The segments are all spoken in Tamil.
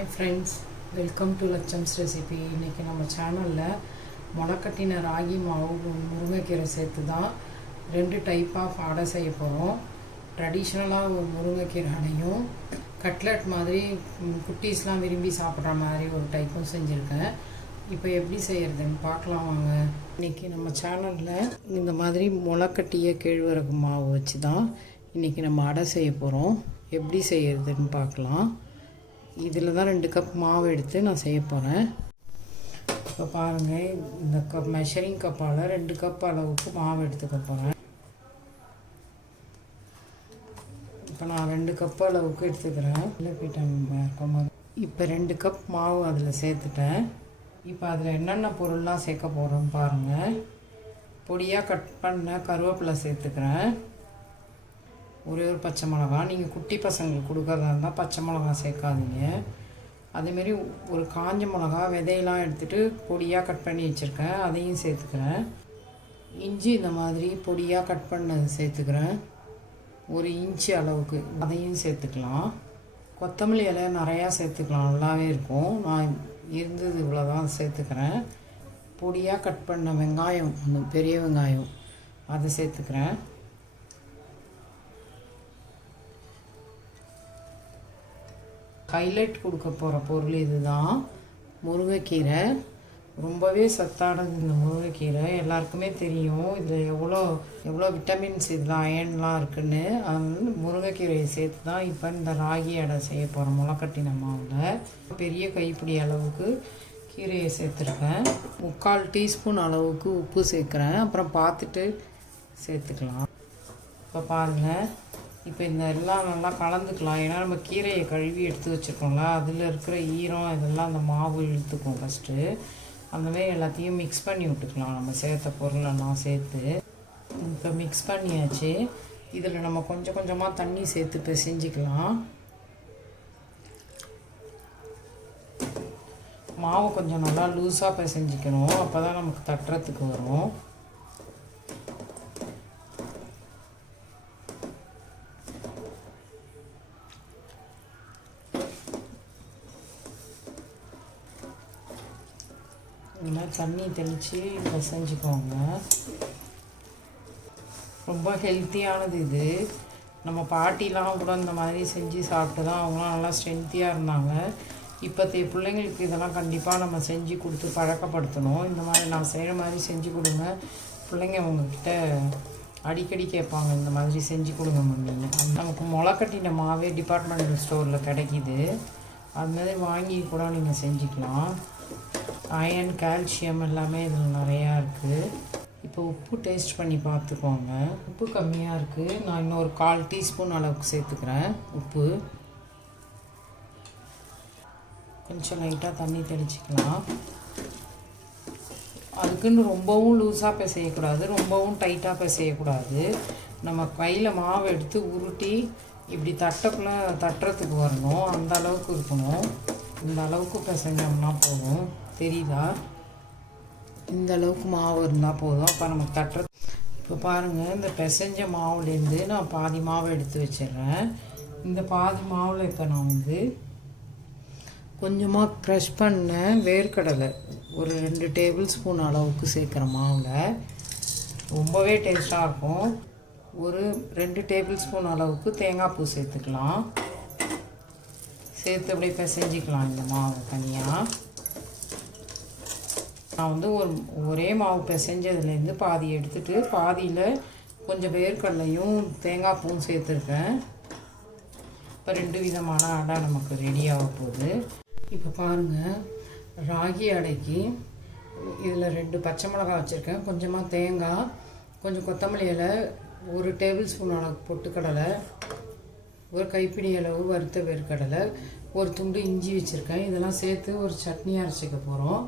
ஹாய் ஃப்ரெண்ட்ஸ், வெல்கம் டு லட்சம்ஸ் ரெசிபி. இன்றைக்கி நம்ம சேனலில் முளைக்கட்டின ராகி மாவு முருங்கைக்கீரை சேர்த்து தான் 2 டைப் ஆஃப் அடை செய்ய போகிறோம். ட்ரெடிஷ்னலாக ஒரு முருங்கைக்கீரை அடையும், கட்லட் மாதிரி குட்டீஸ்லாம் விரும்பி சாப்பிட்ற மாதிரி ஒரு டைப்பும் செஞ்சுருக்கேன். இப்போ எப்படி செய்கிறதுன்னு பார்க்கலாம் வாங்க. இன்றைக்கி நம்ம சேனலில் இந்த மாதிரி முளைக்கட்டிய கேழ்வரகு மாவு வச்சு தான் இன்றைக்கி நம்ம அடை செய்ய போகிறோம். எப்படி செய்கிறதுன்னு பார்க்கலாம். இதில் தான் 2 கப் மாவு எடுத்து நான் செய்ய போகிறேன். இப்போ பாருங்கள், இந்த மெஷரிங் கப்பால் 2 கப் அளவுக்கு மாவு எடுத்துக்க போகிறேன். இப்போ நான் 2 கப் அளவுக்கு எடுத்துக்கிறேன். இல்லை போயிட்டாங்க. இப்போ 2 கப் மாவு அதில் சேர்த்துட்டேன். இப்போ அதில் என்னென்ன பொருள்லாம் சேர்க்க போகிறோன்னு பாருங்கள். பொடியாக கட் பண்ண கருவேப்பிலை சேர்த்துக்கிறேன். ஒரே ஒரு பச்சை மிளகா. நீங்கள் குட்டி பசங்களுக்கு கொடுக்கறதா இருந்தால் பச்சை மிளகா சேர்க்காதீங்க. அதேமாரி ஒரு காஞ்ச மிளகா விதையெல்லாம் எடுத்துகிட்டு பொடியாக கட் பண்ணி வச்சுருக்கேன், அதையும் சேர்த்துக்கிறேன். இஞ்சி இந்த மாதிரி பொடியாக கட் பண்ணது சேர்த்துக்கிறேன், 1 இன்ச்சு அளவுக்கு, அதையும் சேர்த்துக்கலாம். கொத்தமல்லி இலை நிறையா சேர்த்துக்கலாம், நல்லாவே இருக்கும். நான் இருந்தது இவ்வளோ தான் சேர்த்துக்கிறேன். பொடியாக கட் பண்ண வெங்காயம், பெரிய வெங்காயம், அதை சேர்த்துக்கிறேன். ஹைலைட் கொடுக்க போகிற பொருள் இதுதான், முருங்கைக்கீரை. ரொம்பவே சத்தானது இந்த முருங்கைக்கீரை, எல்லாருக்குமே தெரியும். இதில் எவ்வளோ விட்டமின்ஸ், இதில் அயன்லாம் இருக்குதுன்னு. அதனால முருங்கைக்கீரையை சேர்த்து தான் இப்போ இந்த ராகி அடை செய்ய போகிறோம். முளைக்கட்டின மாவில் பெரிய கைப்பிடி அளவுக்கு கீரையை சேர்த்துருக்கேன். 3/4 டீஸ்பூன் அளவுக்கு உப்பு சேர்க்குறேன். அப்புறம் பார்த்துட்டு சேர்த்துக்கலாம். இப்போ பாருங்கள், இப்போ இந்த எல்லாம் நல்லா கலந்துக்கலாம். ஏன்னா நம்ம கீரையை கழுவி எடுத்து வச்சுருக்கோம்ல, அதில் இருக்கிற ஈரம் இதெல்லாம் அந்த மாவு இழுத்துக்கும். ஃபஸ்ட்டு அந்தமாதிரி எல்லாத்தையும் மிக்ஸ் பண்ணி விட்டுக்கலாம். நம்ம சேர்த்த பொருளெல்லாம் சேர்த்து இப்போ மிக்ஸ் பண்ணியாச்சு. இதில் நம்ம கொஞ்சம் கொஞ்சமாக தண்ணி சேர்த்து பிசைஞ்சிக்கலாம். மாவு கொஞ்சம் நல்லா லூஸாக பிசைஞ்சிக்கணும், அப்போ தான் நமக்கு தட்டுறதுக்கு வரும். இந்த மாதிரி தண்ணி தெளித்து பிசைஞ்சிக்கோங்க. ரொம்ப ஹெல்த்தியானது இது. நம்ம பாட்டிலாம் கூட இந்த மாதிரி செஞ்சு சாப்பிட்டு தான் அவங்களாம் நல்லா ஸ்ட்ரென்த்தியாக இருந்தாங்க. இப்போத்தைய பிள்ளைங்களுக்கு இதெல்லாம் கண்டிப்பாக நம்ம செஞ்சு கொடுத்து பழக்கப்படுத்தணும். இந்த மாதிரி நான் செய்கிற மாதிரி செஞ்சு கொடுங்க. பிள்ளைங்க உங்ககிட்ட அடிக்கடி கேட்பாங்க, இந்த மாதிரி செஞ்சு கொடுங்க மம்மின்னு. நமக்கு முளைக்கட்டின மாவே டிபார்ட்மெண்டல் ஸ்டோரில் கிடைக்கிது, அது மாதிரி வாங்கி கூட நீங்கள் செஞ்சுக்கலாம். அயன், கால்சியம் எல்லாமே இதில் நிறையா இருக்குது. இப்போ உப்பு டேஸ்ட் பண்ணி பார்த்துக்கோங்க. உப்பு கம்மியாக இருக்குது, நான் இன்னும் ஒரு 1/4 டீஸ்பூன் அளவுக்கு சேர்த்துக்கிறேன். உப்பு கொஞ்சம் லைட்டாக தண்ணி தெளிச்சிக்கலாம். அதுக்குன்னு ரொம்பவும் லூஸாக பிசையக்கூடாது, ரொம்பவும் டைட்டாக பிசையக்கூடாது. நம்ம கையில் மாவு எடுத்து உருட்டி இப்படி தட்டுறதுக்கு வரணும், அந்த அளவுக்கு இருக்கணும். இந்த அளவுக்கு பிசைஞ்சோம்னா போதும். தெரியுதா? இந்த அளவுக்கு மாவு இருந்தால் போதும். அப்போ நமக்கு தட்டுறது. இப்போ பாருங்கள், இந்த பிசைஞ்ச மாவுலேருந்து நான் பாதி மாவை எடுத்து வச்சிடுறேன். இந்த பாதி மாவில் இப்போ நான் கொஞ்சமாக க்ரஷ் பண்ண வேர்க்கடலை ஒரு 2 டேபிள் ஸ்பூன் அளவுக்கு சேர்க்குற மாவில். ரொம்பவே டேஸ்ட்டாக இருக்கும். ஒரு 2 டேபிள் ஸ்பூன் அளவுக்கு தேங்காய் பூ சேர்த்துக்கலாம். சேர்த்து அப்படியே பிசைஞ்சிக்கலாம் இந்த மாவு தனியாக. நான் ஒரே மாவு பிசைஞ்சதுலேருந்து பாதி எடுத்துகிட்டு பாதியில் கொஞ்சம் வேர்க்கடலையும் தேங்காய் பூவும் சேர்த்துருக்கேன். இப்போ 2 விதமான அடை நமக்கு ரெடியாக போகுது. இப்போ பாருங்கள், ராகி அடைக்கு இதில் 2 பச்சை மிளகாய் வச்சுருக்கேன், கொஞ்சமாக தேங்காய், கொஞ்சம் கொத்தமல்லி இலை, 1 டேபிள் ஸ்பூன் அளவுக்கு பொட்டுக்கடலை, ஒரு கைப்பிடி அளவு வறுத்த வேர்க்கடலை, ஒரு துண்டு இஞ்சி வச்சுருக்கேன். இதெல்லாம் சேர்த்து ஒரு சட்னி அரைச்சிக்க போகிறோம்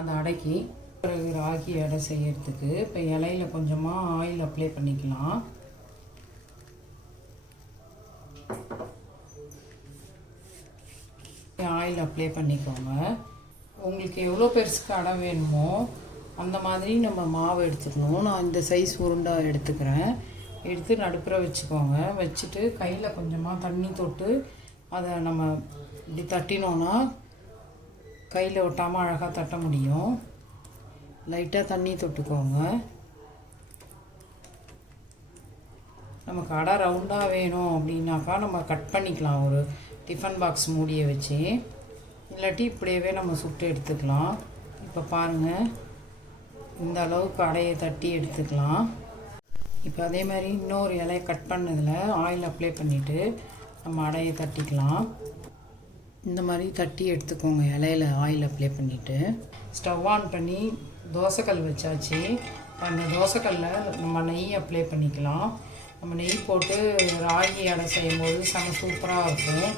அந்த அடைக்கு. பிறகு ராகி அடை செய்யறதுக்கு இப்போ இலையில கொஞ்சமாக ஆயில் அப்ளை பண்ணிக்கலாம். ஆயில் அப்ளை பண்ணிக்கோங்க. உங்களுக்கு எவ்வளோ பெருசுக்கு அடை வேணுமோ அந்த மாதிரி நம்ம மாவு எடுத்துக்கணும். நான் இந்த சைஸ் உருண்டை எடுத்துக்கிறேன். எடுத்து நடுப்புற வச்சுக்கோங்க. வச்சுட்டு கையில் கொஞ்சமாக தண்ணி தொட்டு அதை நம்ம இப்படி தட்டினோன்னா கையில் ஒட்டாமல் அழகாக தட்ட முடியும். லைட்டாக தண்ணி தொட்டுக்கோங்க. நமக்கு அடை ரவுண்டாக வேணும் அப்படின்னாக்கா நம்ம கட் பண்ணிக்கலாம் ஒரு டிஃபன் பாக்ஸ் மூடியை வச்சு, இல்லாட்டி இப்படியே நம்ம சுட்டு எடுத்துக்கலாம். இப்போ பாருங்கள், இந்த அளவுக்கு அடையை தட்டி எடுத்துக்கலாம். இப்போ அதே மாதிரி இன்னொரு இலையை கட் பண்ணதில் ஆயில் அப்ளை பண்ணிவிட்டு நம்ம அடையை தட்டிக்கலாம். இந்த மாதிரி தட்டி எடுத்துக்கோங்க. இலையில் ஆயில் அப்ளை பண்ணிவிட்டு ஸ்டவ் ஆன் பண்ணி தோசைக்கல் வச்சாச்சு. அந்த தோசைக்கல்லில் நம்ம நெய் அப்ளை பண்ணிக்கலாம். நம்ம நெய் போட்டு ராகி அடை செய்யும்போது செம சூப்பராக இருக்கும்.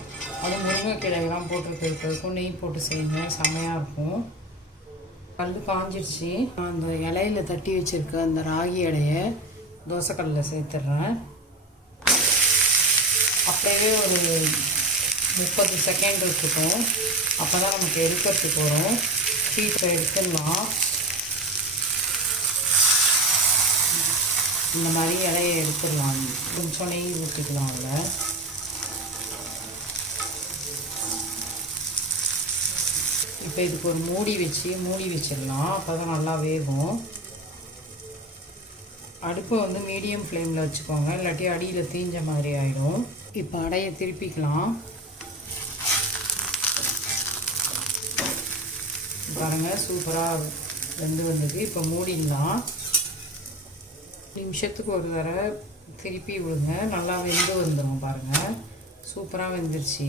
அது முருங்கைக்கீரைலாம் போட்டுருக்கிறதுக்கும் நெய் போட்டு செய்யுங்க, செமையாக இருக்கும். கல் காஞ்சிடுச்சு. அந்த இலையில தட்டி வச்சுருக்க அந்த ராகி அடையை தோசைக்கல்லில் சேர்த்துட்றேன். அப்படியே ஒரு 30 செகண்ட் இருக்கட்டும். அப்போ தான் நமக்கு எடுக்கிறதுக்கு வரும். ஹீட்டை எடுத்துடலாம். இந்த மாதிரி இலையை எடுத்துடலாம். கொஞ்சம் நெய் ஊற்றிக்கலாம். அதில் இப்போ இதுக்கு ஒரு மூடி வச்சிடலாம். அப்போ தான் நல்லா வேகும். அடுப்பை வந்து மீடியம் ஃப்ளேமில் வச்சுக்கோங்க, இல்லாட்டி அடியில் தீஞ்ச மாதிரி ஆகிடும். இப்போ அடையை திருப்பிக்கலாம். பாருங்கள், சூப்பராக வெந்து வந்தது. இப்போ மூடிடலாம். நிமிஷத்துக்கு ஒரு தடவை திருப்பி விடுங்க, நல்லா வெந்து வந்துடும். பாருங்கள், சூப்பராக வெந்துருச்சு.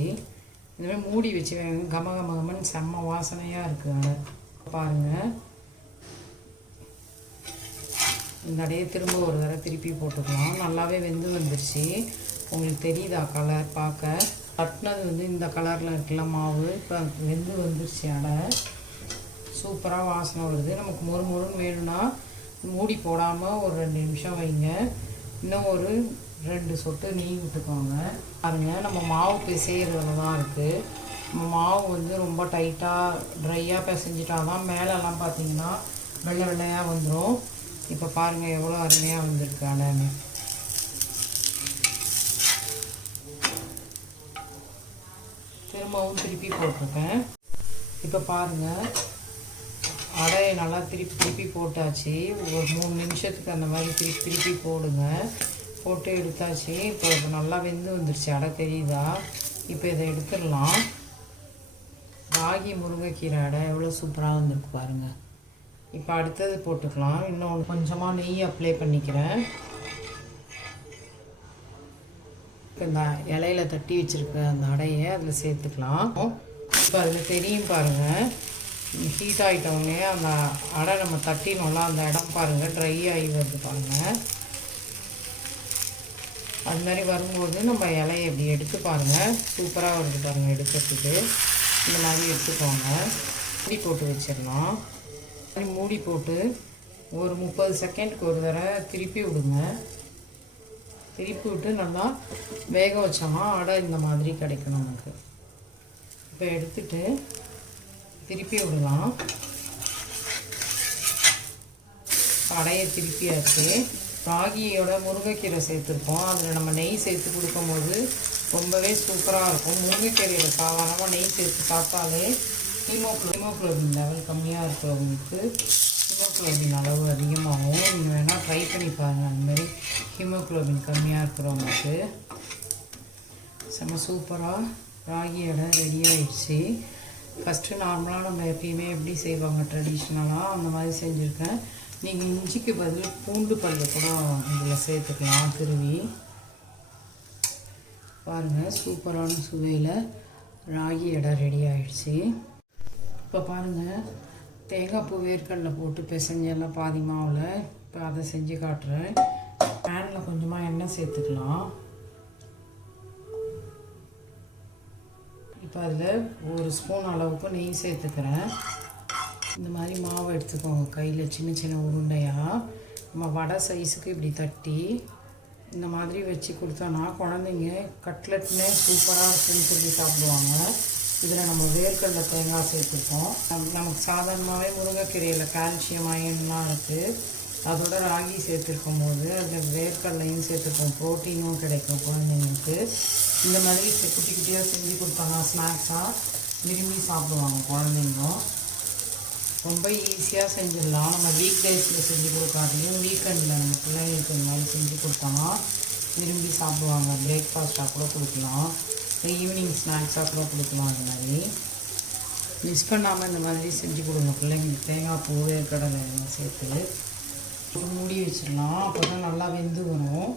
இதுமாதிரி மூடி வச்சு கம கம கமன்னு செம்ம வாசனையாக இருக்குது அடை. பாருங்கள், இந்த அடையை திரும்ப ஒரு தடவை திருப்பி போட்டுக்கலாம். நல்லாவே வெந்து வந்துருச்சு. உங்களுக்கு தெரியுதா கலர் பார்க்க? தட்டினது வந்து இந்த கலரில் இருக்குல்ல மாவு. இப்போ வெந்து வந்துருச்சு அடை. சூப்பராக வாசனை வருது. நமக்கு மொறுன்னு வேணும்னா மூடி போடாமல் ஒரு 2 நிமிஷம் வைங்க. இன்னும் ஒரு 2 சொட்டு நெய் விட்டுக்கோங்க. பாருங்கள், நம்ம மாவு பிசைகிறதுல தான் இருக்குது. நம்ம மாவு வந்து ரொம்ப டைட்டாக ட்ரையாக பிசைஞ்சிட்டா தான் மேலெல்லாம் பார்த்தீங்கன்னா வெள்ளை வெள்ளையாக வந்துடும். இப்போ பாருங்கள் எவ்வளோ அருமையாக வந்திருக்கு அடைன்னு. திரும்பவும் திருப்பி போட்டிருக்கேன். இப்போ பாருங்கள், அடையை நல்லா திருப்பி போட்டாச்சு. ஒரு 3 நிமிஷத்துக்கு அந்த மாதிரி திருப்பி போடுங்க. போட்டு எடுத்தாச்சு. இப்போ நல்லா வெந்து வந்துருச்சு அடை, தெரியுதா? இப்போ இதை எடுத்துடலாம். ராகி முருங்கைக்கீரை அடை எவ்வளோ சூப்பராக வந்திருக்கு பாருங்கள். இப்போ அடுத்தது போட்டுக்கலாம். இன்னும் கொஞ்சமாக நெய் அப்ளை பண்ணிக்கிறேன். இந்த இலையில தட்டி வச்சுருக்க அந்த அடையை அதில் சேர்த்துக்கலாம். இப்போ அதில் தெரியும் பாருங்கள், ஹீட் ஆகிட்டோடனே அந்த அடை நம்ம தட்டினோம்ல, அந்த இடம் பாருங்கள் ட்ரை ஆகி வருது பாருங்கள். அது மாதிரி வரும்போது நம்ம இலையை இப்படி எடுத்து பாருங்கள், சூப்பராக வருது பாருங்கள். எடுக்கிறதுக்கு இந்த மாதிரி எடுத்துக்கோங்க. மூடி போட்டு வச்சிடலாம். மூடி போட்டு ஒரு 30 செகண்டுக்கு ஒரு தடவை திருப்பி விடுங்க. திருப்பி விட்டு நல்லா வேக வச்சோம்னா அடை இந்த மாதிரி கிடைக்கும் நமக்கு. இப்போ எடுத்துட்டு திருப்பி விடலாம். அடையை திருப்பியாச்சு. ராகியோட முருங்கைக்கீரை சேர்த்துருக்கோம். அதில் நம்ம நெய் சேர்த்து கொடுக்கும்போது ரொம்பவே சூப்பராக இருக்கும். முருங்கைக்கீரையில் சாதாரணமாக நெய் சேர்த்து சாப்பிட்டாலே ஹீமோக்ளோபின் லெவல் கம்மியாக இருக்கிறவங்களுக்கு ஹீமோக்ளோபின் அளவு அதிகமாகும். நீங்கள் வேணால் ட்ரை பண்ணி பாருங்கள். அந்தமாரி ஹீமோக்ளோபின் கம்மியாக இருக்கிறவங்களுக்கு. செம்ம சூப்பராக ராகி அடை ரெடி ஆகிடுச்சு. ஃபஸ்ட்டு நார்மலாக நம்ம எப்பயுமே எப்படி செய்வாங்க ட்ரெடிஷ்னலாக அந்த மாதிரி செஞ்சுருக்கேன். நீங்கள் இஞ்சிக்கு பதில் பூண்டு பல்லு கூட இதில் சேர்த்துக்கலாம் திருவி. பாருங்கள், சூப்பரான சுவையில் ராகி அடை ரெடி ஆகிடுச்சு. இப்போ பாருங்கள், தேங்காய் பூ வேர்க்கடலை போட்டு பிசைஞ்செல்லாம் பாதி மாவில். இப்போ அதை செஞ்சு காட்டுறேன். பேனில் கொஞ்சமாக எண்ணெய் சேர்த்துக்கலாம். இப்போ அதில் 1 ஸ்பூன் அளவுக்கு நெய் சேர்த்துக்கிறேன். இந்த மாதிரி மாவை எடுத்துக்கோங்க. கையில் சின்ன சின்ன உருண்டையாக நம்ம வடை சைஸுக்கு இப்படி தட்டி இந்த மாதிரி வச்சு கொடுத்தோன்னா குழந்தைங்க கட்லெட்னே சூப்பராக இருக்குன்னு சொல்லி சாப்பிடுவாங்க. இதில் நம்ம வேர்க்கடலை தேங்காய் சேர்த்துருக்கோம். நமக்கு சாதாரணமாகவே முருங்கைக்கீரையில் கால்சியம் அயன்லாம் இருக்குது. அதோட ராகி சேர்த்துருக்கும் போது அதில் வேர்க்கடலையும் சேர்த்துருக்கோம், ப்ரோட்டீனும் கிடைக்கும் குழந்தைங்களுக்கு. இந்த மாதிரி குட்டி குட்டியாக செஞ்சு கொடுத்தாங்க ஸ்நாக்ஸாக விரும்பி சாப்பிடுவாங்க குழந்தைங்களும். ரொம்ப ஈஸியாக செஞ்சிடலாம். நம்ம வீக் டேஸில் செஞ்சு கொடுக்காட்டியும் வீக்கெண்டில் நம்ம பிள்ளைங்களுக்கு இந்த மாதிரி செஞ்சு கொடுத்தோம்னா விரும்பி சாப்பிடுவாங்க. பிரேக்ஃபாஸ்ட்டாக கூட கொடுக்கலாம், ஈவினிங் ஸ்நாக்ஸாக கூட கொடுக்கலாம். அந்த மாதிரி மிஸ் பண்ணாமல் இந்த மாதிரி செஞ்சு கொடுங்க பிள்ளைங்களுக்கு. தேங்காய் பூ வேர்க்கடலை சேர்த்து மூடி வச்சிடலாம். அப்போ தான் நல்லா வெந்து வரும்.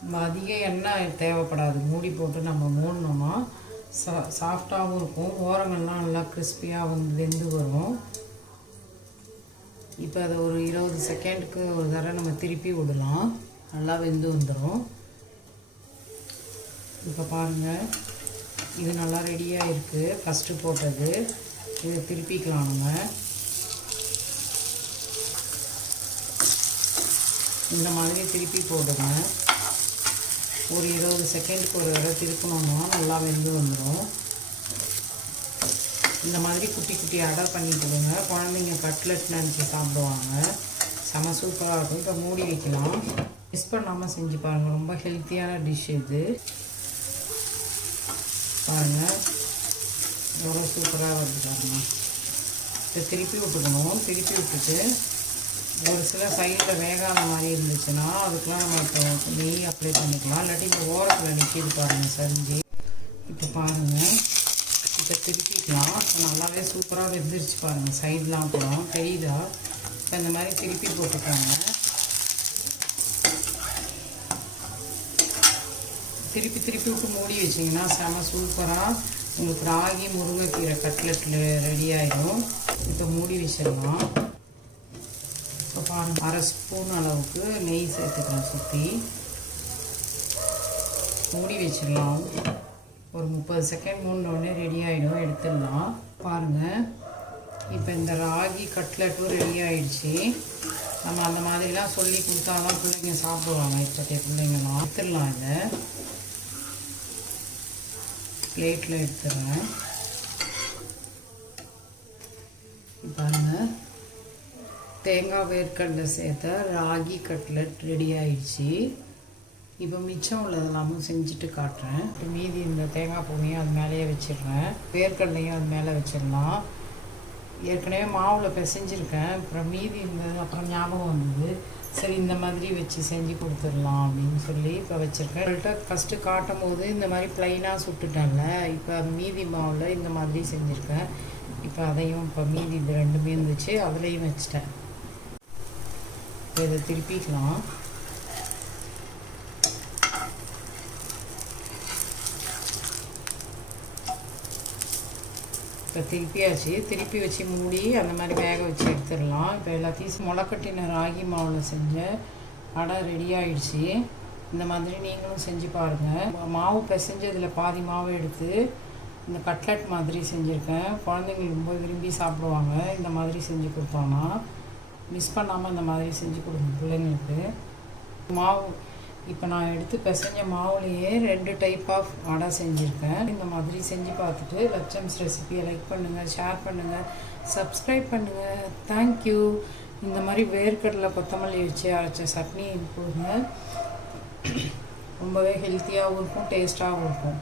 நம்ம அதிக எண்ணெய் தேவைப்படாது. மூடி போட்டு நம்ம மூடினோம்னா சாஃப்டாகவும் இருக்கும். ஓரங்கள்லாம் நல்லா கிறிஸ்பியாக வெந்து வரும். இப்போ அதை ஒரு 20 செகண்டுக்கு ஒரு தடவை நம்ம திருப்பி விடலாம். நல்லா வெந்து வந்துடும். இப்போ பாருங்கள், இது நல்லா ரெடியாக இருக்குது. ஃபஸ்ட்டு போட்டது இதை திருப்பிக்கலாம். நம்ம இந்த மாதிரி திருப்பி போடுங்க. ஒரு 20 செகண்டுக்கு ஒரு தடவை திருப்பணும்னா நல்லா வெந்து வந்துடும். இந்த மாதிரி குட்டி குட்டி அடை பண்ணி கொடுங்க. குழந்தைங்க கட்லெட் நினச்சி சாப்பிடுவாங்க. செம சூப்பராக இருக்கும். இப்போ மூடி வைக்கலாம். மிஸ் பண்ணாமல் செஞ்சு பாருங்கள். ரொம்ப ஹெல்த்தியான டிஷ் இது. பாருங்கள் எவ்வளோ சூப்பராக வருது பாருங்கள். இதை திருப்பி விட்டுக்கணும். திருப்பி விட்டுட்டு ஒரு சில சைடில் வேகாத மாதிரி இருந்துச்சுன்னா அதுக்கெலாம் நம்ம இப்போ நெய் அப்ளை பண்ணிக்கலாம். இல்லாட்டி இந்த ஓரத்தில் நிற்கிது பாருங்கள் செஞ்சு. இப்போ பாருங்கள், இப்போ திருப்பிக்கலாம். இப்போ நல்லாவே சூப்பராக வெந்துருச்சு பாருங்கள். சைட்லாம் கூட தெரியுதா? இப்போ இந்த மாதிரி திருப்பி போட்டுக்கோங்க. திருப்பி திருப்பி விட்டு மூடி வச்சிங்கன்னா செம சூப்பராக உங்களுக்கு ராகி முருங்கைக்கீரை கட்லெட்டில் ரெடி ஆகிடும். இப்போ மூடி வச்சிடலாம். இப்போ பாருங்கள், 1/2 ஸ்பூன் அளவுக்கு நெய் சேர்த்துக்கலாம். சுற்றி மூடி வச்சிடலாம். ஒரு 30 செகண்ட் மூணுனோடனே ரெடி ஆகிடும். எடுத்துடலாம். பாருங்கள், இப்போ இந்த ராகி கட்லெட்டும் ரெடி ஆகிடுச்சு. நம்ம அந்த மாதிரிலாம் சொல்லி கொடுத்தா தான் பிள்ளைங்க சாப்பிடுவாங்க. இப்போத்தைய பிள்ளைங்கலாம் எடுத்துடலாம். இதை பிளேட்டில் எடுத்துடுறேன். பாருங்கள், தேங்காய் வேர்க்கடலை சேர்த்த ராகி கட்லெட் ரெடி ஆயிடுச்சு. இப்போ மிச்சம் உள்ளதெல்லாமும் செஞ்சுட்டு காட்டுறேன். இப்போ மீதி இந்த தேங்காய் பூவையும் அது மேலேயே வச்சிடுறேன். வேர்க்கடலையும் அது மேலே வச்சிடலாம். ஏற்கனவே மாவில் பிசைஞ்சிருக்கேன். அப்புறம் மீதி இருந்தது. அப்புறம் ஞாபகம் வந்தது, சரி இந்த மாதிரி வச்சு செஞ்சு கொடுத்துடலாம் அப்படின்னு சொல்லி இப்போ வச்சுருக்கேன். ஃபஸ்ட்டு காட்டும் போது இந்த மாதிரி ப்ளைனாக சுட்டுட்டேன்ல. இப்போ அது மீதி மாவில் இந்த மாதிரி செஞ்சுருக்கேன். இப்போ அதையும் இப்போ மீதி இந்த ரெண்டுமே இருந்துச்சு, அதுலேயும் வச்சிட்டேன். இப்போ இதை திருப்பிக்கலாம். இப்போ திருப்பியாச்சு. திருப்பி வச்சு மூடி அந்த மாதிரி வேக வச்சு எடுத்துடலாம். இப்போ எல்லாத்தையும் முளைக்கட்டின ராகி மாவில் செஞ்ச அடை ரெடி ஆகிடுச்சு. இந்த மாதிரி நீங்களும் செஞ்சு பாருங்கள். மாவு பிசைஞ்சதில் பாதி மாவு எடுத்து இந்த கட்லெட் மாதிரி செஞ்சுருக்கேன். குழந்தைங்க ரொம்ப விரும்பி சாப்பிடுவாங்க. இந்த மாதிரி செஞ்சு கொடுத்தோன்னா மிஸ் பண்ணாமல் இந்த மாதிரி செஞ்சு கொடுங்க பிள்ளைங்களுக்கு. மாவு இப்போ நான் எடுத்து பிசைஞ்ச மாவுலேயே 2 டைப் ஆஃப் அடை செஞ்சுருக்கேன். இந்த மாதிரி செஞ்சு பார்த்துட்டு லட்சம்ஸ் ரெசிபியை லைக் பண்ணுங்கள், ஷேர் பண்ணுங்கள், சப்ஸ்கிரைப் பண்ணுங்கள். தேங்க்யூ. இந்த மாதிரி வேர்க்கடலை கொத்தமல்லி வச்சு அரைச்ச சட்னி போடுங்க. ரொம்பவே ஹெல்த்தியாகவும் இருக்கும், டேஸ்ட்டாகவும் இருக்கும்.